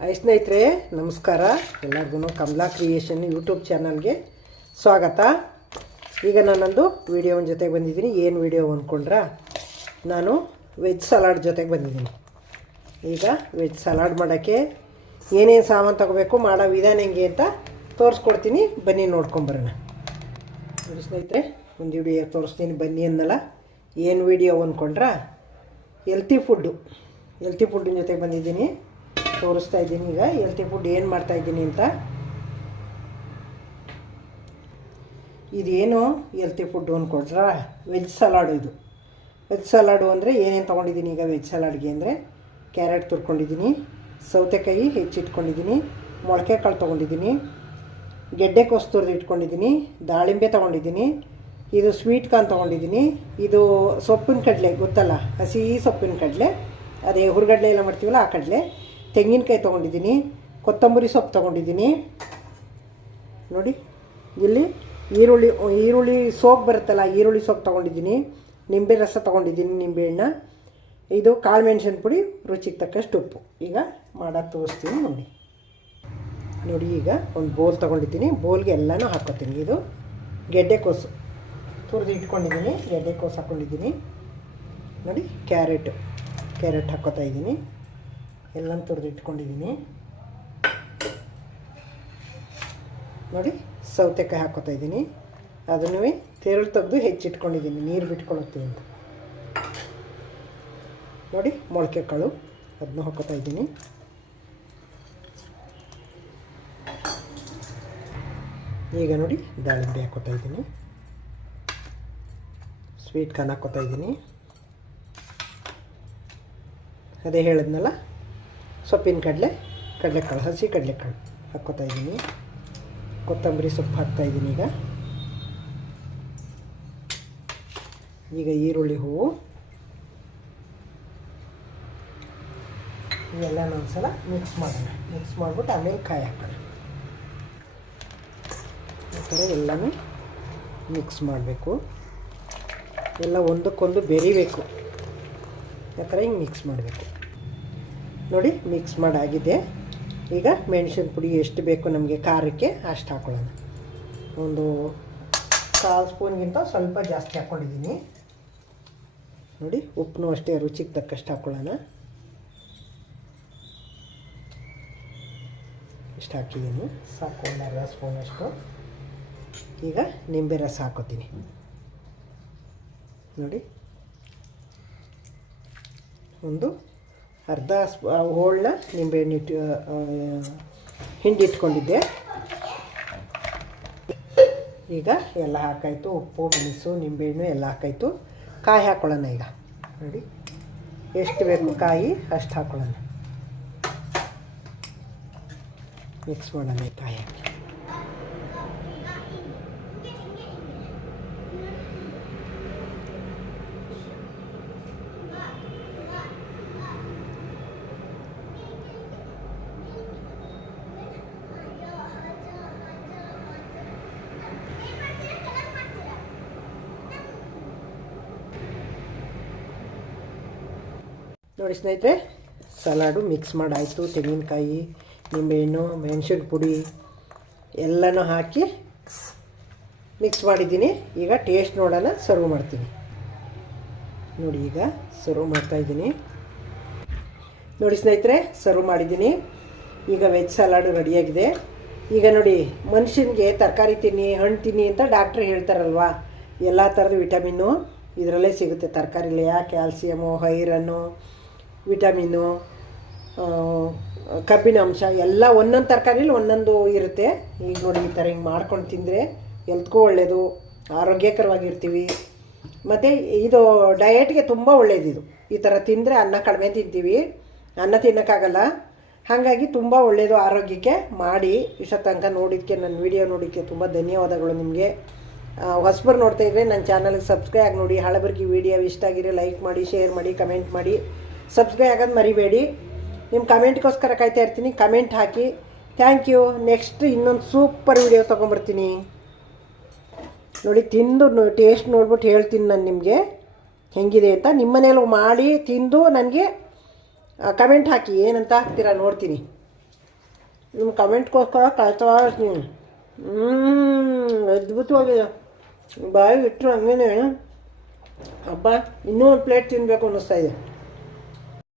Hi ಸ್ನೇಹಿತರೆ, ನಮಸ್ಕಾರ. ಎಲ್ಲರಿಗೂ ಕಮಲಾ ಕ್ರಿಯೇಷನ್ ಯೂಟ್ಯೂಬ್ ಚಾನಲ್ಗೆ ಸ್ವಾಗತ. ಈಗ ನಾನೊಂದು ವಿಡಿಯೋನ ಜೊತೆಗೆ ಬಂದಿದ್ದೀನಿ. ಏನು ವಿಡಿಯೋ ಅಂದ್ಕೊಂಡ್ರೆ, ನಾನು ವೆಜ್ ಸಲಾಡ್ ಜೊತೆಗೆ ಬಂದಿದ್ದೀನಿ. ಈಗ ವೆಜ್ ಸಲಾಡ್ ಮಾಡೋಕ್ಕೆ ಏನೇನು ಸಾಮಾನು ತೊಗೋಬೇಕು, ಮಾಡೋ ವಿಧಾನ ಹೆಂಗೆ ಅಂತ ತೋರಿಸ್ಕೊಡ್ತೀನಿ. ಬನ್ನಿ ನೋಡ್ಕೊಂಬರೋಣ. ನೋಡಿ ಸ್ನೇಹಿತರೆ, ಒಂದು ವಿಡಿಯೋ ತೋರಿಸ್ತೀನಿ ಬನ್ನಿ ಅನ್ನಲ್ಲ. ಏನು ವಿಡಿಯೋ ಅಂದ್ಕೊಂಡ್ರೆ, ಹೆಲ್ತಿ ಫುಡ್ಡಿನ ಜೊತೆಗೆ ಬಂದಿದ್ದೀನಿ. ತೋರಿಸ್ತಾ ಇದ್ದೀನಿ. ಈಗ ಹೆಲ್ತಿ ಫುಡ್ ಏನು ಮಾಡ್ತಾಯಿದ್ದೀನಿ ಅಂತ. ಇದೇನು ಹೆಲ್ತಿ ಫುಡ್ಡು ಅಂದ್ಕೊಂಡ್ರೆ ವೆಜ್ ಸಲಾಡು. ಇದು ವೆಜ್ ಸಲಾಡು ಅಂದರೆ ಏನೇನು ತೊಗೊಂಡಿದ್ದೀನಿ ಈಗ ವೆಜ್ ಸಲಾಡ್ಗೆ ಅಂದರೆ, ಕ್ಯಾರೆಟ್ ತುರ್ಕೊಂಡಿದ್ದೀನಿ, ಸೌತೆಕಾಯಿ ಹೆಚ್ಚಿಟ್ಕೊಂಡಿದ್ದೀನಿ, ಮೊಳಕೆ ಕಾಳು ತೊಗೊಂಡಿದ್ದೀನಿ, ಗೆಡ್ಡೆಕೋಸು ತುರಿದು ಇಟ್ಕೊಂಡಿದ್ದೀನಿ, ದಾಳಿಂಬೆ ತೊಗೊಂಡಿದ್ದೀನಿ, ಇದು ಸ್ವೀಟ್ ಕಾರ್ನ್ ತೊಗೊಂಡಿದ್ದೀನಿ, ಇದು ಸೊಪ್ಪಿನ ಕಡಲೆ ಗೊತ್ತಲ್ಲ, ಹಸಿ ಸೊಪ್ಪಿನ ಕಡಲೆ, ಅದೇ ಹುರುಗಡ್ಲೆ ಎಲ್ಲ ಮಾಡ್ತೀವಲ್ಲ ಆ ಕಡಲೆ, ತೆಂಗಿನಕಾಯಿ ತೊಗೊಂಡಿದ್ದೀನಿ, ಕೊತ್ತಂಬರಿ ಸೊಪ್ಪು ತೊಗೊಂಡಿದ್ದೀನಿ. ನೋಡಿ ಇಲ್ಲಿ ಈರುಳ್ಳಿ ಸೋಪ್ ಬರುತ್ತಲ್ಲ, ಈರುಳ್ಳಿ ಸೊಪ್ಪು ತೊಗೊಂಡಿದ್ದೀನಿ, ನಿಂಬೆ ರಸ ತೊಗೊಂಡಿದ್ದೀನಿ, ನಿಂಬೆಹಣ್ಣು, ಇದು ಕಾಳು ಮೆಣಸಿನ ಪುಡಿ, ರುಚಿಗೆ ತಕ್ಕಷ್ಟು ಉಪ್ಪು. ಈಗ ಮಾಡೋದು ತೋರಿಸ್ತೀನಿ ನೋಡಿ. ಈಗ ಒಂದು ಬೋಲ್ ತೊಗೊಂಡಿದ್ದೀನಿ, ಬೋಲ್ಗೆ ಎಲ್ಲನೂ ಹಾಕ್ಕೊತೀನಿ. ಇದು ಗೆಡ್ಡೆಕೋಸು ತುರಿದು ಇಟ್ಕೊಂಡಿದ್ದೀನಿ, ಗೆಡ್ಡೆಕೋಸು ಹಾಕ್ಕೊಂಡಿದ್ದೀನಿ. ನೋಡಿ ಕ್ಯಾರೆಟ್ ಹಾಕ್ಕೊತಾ ಇದ್ದೀನಿ, ಎಲ್ಲ ತುರಿದು ಇಟ್ಕೊಂಡಿದ್ದೀನಿ. ನೋಡಿ ಸೌತೆಕಾಯಿ ಹಾಕ್ಕೊತಾ ಇದ್ದೀನಿ, ಅದನ್ನು ತೆರಳು ತೆಗೆದು ಹೆಚ್ಚಿಟ್ಕೊಂಡಿದ್ದೀನಿ, ನೀರು ಬಿಟ್ಕೊಳ್ಳುತ್ತೆ ಅಂತ. ನೋಡಿ ಮೊಳಕೆ ಕಾಳು, ಅದನ್ನು ಹಾಕ್ಕೊತಾ ಇದ್ದೀನಿ. ಈಗ ನೋಡಿ ದಾಳಿಂಬೆ ಹಾಕ್ಕೊತಾ ಇದ್ದೀನಿ, ಸ್ವೀಟ್ ಕಾರ್ನ್ ಹಾಕ್ಕೊತಾ ಇದ್ದೀನಿ, ಅದೇ ಹೇಳಿದ್ನಲ್ಲ ಸೊಪ್ಪಿನ ಕಡಲೆಕಾಳು, ಹಸಿ ಕಡಲೆಕಾಳು ಹಾಕ್ಕೊತಾ ಇದ್ದೀನಿ, ಕೊತ್ತಂಬರಿ ಸೊಪ್ಪು ಹಾಕ್ತಾಯಿದ್ದೀನಿ. ಈಗ ಈರುಳ್ಳಿ ಹೂವು ಇವೆಲ್ಲನೂ ಒಂದ್ಸಲ ಮಿಕ್ಸ್ ಮಾಡೋಣ. ಮಿಕ್ಸ್ ಮಾಡಿಬಿಟ್ಟು ಆಮೇಲೆ ಕಾಯಿ ಹಾಕೋಣ. ಈ ಥರ ಎಲ್ಲನೂ ಮಿಕ್ಸ್ ಮಾಡಬೇಕು, ಎಲ್ಲ ಒಂದಕ್ಕೊಂದು ಬೆರಿಬೇಕು. ಆ ಥರ ಹಿಂಗೆ ಮಿಕ್ಸ್ ಮಾಡಬೇಕು. ನೋಡಿ ಮಿಕ್ಸ್ ಮಾಡಾಗಿದೆ. ಈಗ ಮೆಣಸಿನ ಪುಡಿ ಎಷ್ಟು ಬೇಕು ನಮಗೆ ಖಾರಕ್ಕೆ ಅಷ್ಟು ಹಾಕ್ಕೊಳ್ಳೋಣ. ಒಂದು 1/4 ಸ್ಪೂನ್ಗಿಂತ ಸ್ವಲ್ಪ ಜಾಸ್ತಿ ಹಾಕ್ಕೊಂಡಿದ್ದೀನಿ. ನೋಡಿ ಉಪ್ಪು ಅಷ್ಟೇ ರುಚಿಗೆ ತಕ್ಕಷ್ಟು ಹಾಕ್ಕೊಳ್ಳೋಣ. ಇಷ್ಟು ಹಾಕಿದ್ದೀನಿ, ಸಾಕು. ಒಂದು 1/2 ಸ್ಪೂನಷ್ಟು. ಈಗ ನಿಂಬೆ ರಸ ಹಾಕೋತೀನಿ. ನೋಡಿ ಒಂದು ಅರ್ಧ ಹೋಳನ್ನ ನಿಂಬೆಹಣ್ಣು ಹಿಂಡಿಟ್ಕೊಂಡಿದ್ದೆ. ಈಗ ಎಲ್ಲ ಹಾಕಾಯಿತು, ಉಪ್ಪು ಮೆಣಸು ನಿಂಬೆಹಣ್ಣು ಎಲ್ಲ ಹಾಕಾಯಿತು. ಕಾಯಿ ಹಾಕ್ಕೊಳ್ಳೋಣ. ಈಗ ನೋಡಿ ಎಷ್ಟು ಬೇಕು ಕಾಯಿ ಅಷ್ಟು ಹಾಕ್ಕೊಳ್ಳೋಣ. ಮಿಕ್ಸ್ ಮಾಡೋಣ ಕಾಯಿ ಹಾಕಿ. ನೋಡಿ ಸ್ನೇಹಿತರೆ, ಸಲಾಡು ಮಿಕ್ಸ್ ಮಾಡಾಯಿತು. ತೆಂಗಿನಕಾಯಿ, ನಿಂಬೆಹಣ್ಣು, ಮೆಣಸಿನ ಪುಡಿ ಎಲ್ಲನೂ ಹಾಕಿ ಮಿಕ್ಸ್ ಮಾಡಿದ್ದೀನಿ. ಈಗ ಟೇಸ್ಟ್ ನೋಡೋಣ, ಸರ್ವ್ ಮಾಡ್ತೀನಿ. ನೋಡಿ ಈಗ ಸರ್ವ್ ಮಾಡ್ತಾಯಿದ್ದೀನಿ. ನೋಡಿ ಸ್ನೇಹಿತರೆ, ಸರ್ವ್ ಮಾಡಿದ್ದೀನಿ. ಈಗ ವೆಜ್ ಸಲಾಡು ರೆಡಿಯಾಗಿದೆ. ಈಗ ನೋಡಿ, ಮನುಷ್ಯನಿಗೆ ತರಕಾರಿ ತಿನ್ನಿ, ಹಣ್ಣು ತಿನ್ನಿ ಅಂತ ಡಾಕ್ಟ್ರ್ ಹೇಳ್ತಾರಲ್ವ, ಎಲ್ಲ ಥರದ ವಿಟಮಿನ್ನು ಇದರಲ್ಲೇ ಸಿಗುತ್ತೆ. ತರಕಾರಿಲೇ ಕ್ಯಾಲ್ಸಿಯಮು, ಐರನ್ನು, ವಿಟಮಿನ್ನು, ಕಬ್ಬಿಣ ಅಂಶ ಎಲ್ಲ ಒಂದೊಂದು ತರಕಾರಿಲಿ ಒಂದೊಂದು ಇರುತ್ತೆ. ಈಗ ನೋಡಿ ಈ ಥರ ಹಿಂಗೆ ಮಾಡ್ಕೊಂಡು ತಿಂದರೆ ಎಲ್ತ್ಗೂ ಒಳ್ಳೆಯದು, ಆರೋಗ್ಯಕರವಾಗಿರ್ತೀವಿ. ಮತ್ತು ಇದು ಡಯೆಟ್ಗೆ ತುಂಬ ಒಳ್ಳೆಯದಿದು. ಈ ಥರ ತಿಂದರೆ ಅನ್ನ ಕಡಿಮೆ ತಿಂತೀವಿ, ಅನ್ನ ತಿನ್ನೋಕ್ಕಾಗಲ್ಲ. ಹಾಗಾಗಿ ತುಂಬ ಒಳ್ಳೆಯದು ಆರೋಗ್ಯಕ್ಕೆ. ಮಾಡಿ ಇಷ್ಟ ತನಕ ನೋಡಿದ್ದಕ್ಕೆ, ನನ್ನ ವಿಡಿಯೋ ನೋಡೋಕ್ಕೆ ತುಂಬ ಧನ್ಯವಾದಗಳು ನಿಮಗೆ. ಹೊಸಬರು ನೋಡ್ತಾಯಿದ್ರೆ ನನ್ನ ಚಾನಲ್ಗೆ ಸಬ್ಸ್ಕ್ರೈಬ್ ಆಗಿ ನೋಡಿ. ಹಳಬರಿಗೆ ವಿಡಿಯೋ ಇಷ್ಟ ಆಗಿದ್ರೆ ಲೈಕ್ ಮಾಡಿ, ಶೇರ್ ಮಾಡಿ, ಕಮೆಂಟ್ ಮಾಡಿ. ಸಬ್ಸ್ಕ್ರೈಬ್ ಆಗೋದು ಮರಿಬೇಡಿ. ನಿಮ್ಮ ಕಮೆಂಟ್ಗೋಸ್ಕರ ಕಾಯ್ತಾ ಇರ್ತೀನಿ. ಕಮೆಂಟ್ ಹಾಕಿ. Thank you. ನೆಕ್ಸ್ಟ್ ಇನ್ನೊಂದು ಸೂಪರ್ ವಿಡಿಯೋ ತೊಗೊಂಬರ್ತೀನಿ. ನೋಡಿ ತಿಂದು ಟೇಸ್ಟ್ ನೋಡ್ಬಿಟ್ಟು ಹೇಳ್ತೀನಿ ನಾನು ನಿಮಗೆ ಹೆಂಗಿದೆ ಅಂತ. ನಿಮ್ಮನೇಲಿ ಮಾಡಿ ತಿಂದು ನನಗೆ ಕಮೆಂಟ್ ಹಾಕಿ, ಏನಂತ ಹಾಕ್ತೀರಾ ನೋಡ್ತೀನಿ. ನಿಮ್ಮ ಕಮೆಂಟ್ಗೋಸ್ಕರ ಕಾಯ್ತಾ ಇರ್ತೀನಿ. ಅದ್ಭುತವಾಗಿದೆ. ಬಾಯಿಗೆ ಇಟ್ಟರು ಹಂಗೇನೆ ಹಬ್ಬ ಇನ್ನೂ ಒಂದು ಪ್ಲೇಟ್ ತಿನ್ನಬೇಕು ಅನ್ನಿಸ್ತಾ ಇದೆ.